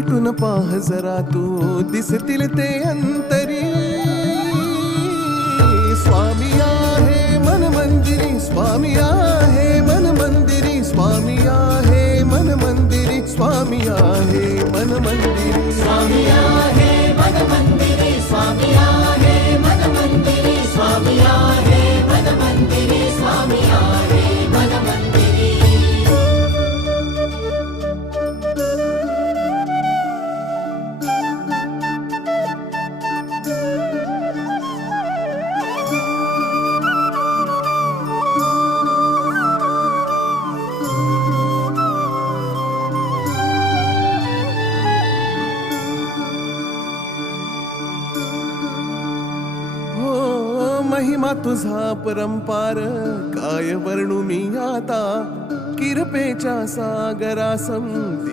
मिटून पाह जरा तू दिसतील ते अंतरी. स्वामी आहे मन मंदिरी, स्वामी आहे मन मंदिरी, स्वामी आहे मन मंदिरी, स्वामी आहे मन मंदिरी. स्वामी आहे मन मंदिरी, स्वामी आहे मन मंदिरी, स्वामी आहे मन मंदिरी, स्वामी आहे मन मंदिरी. महिमा तुझा परंपार काय वर्णू मी आता. किरपेच्या सागरासम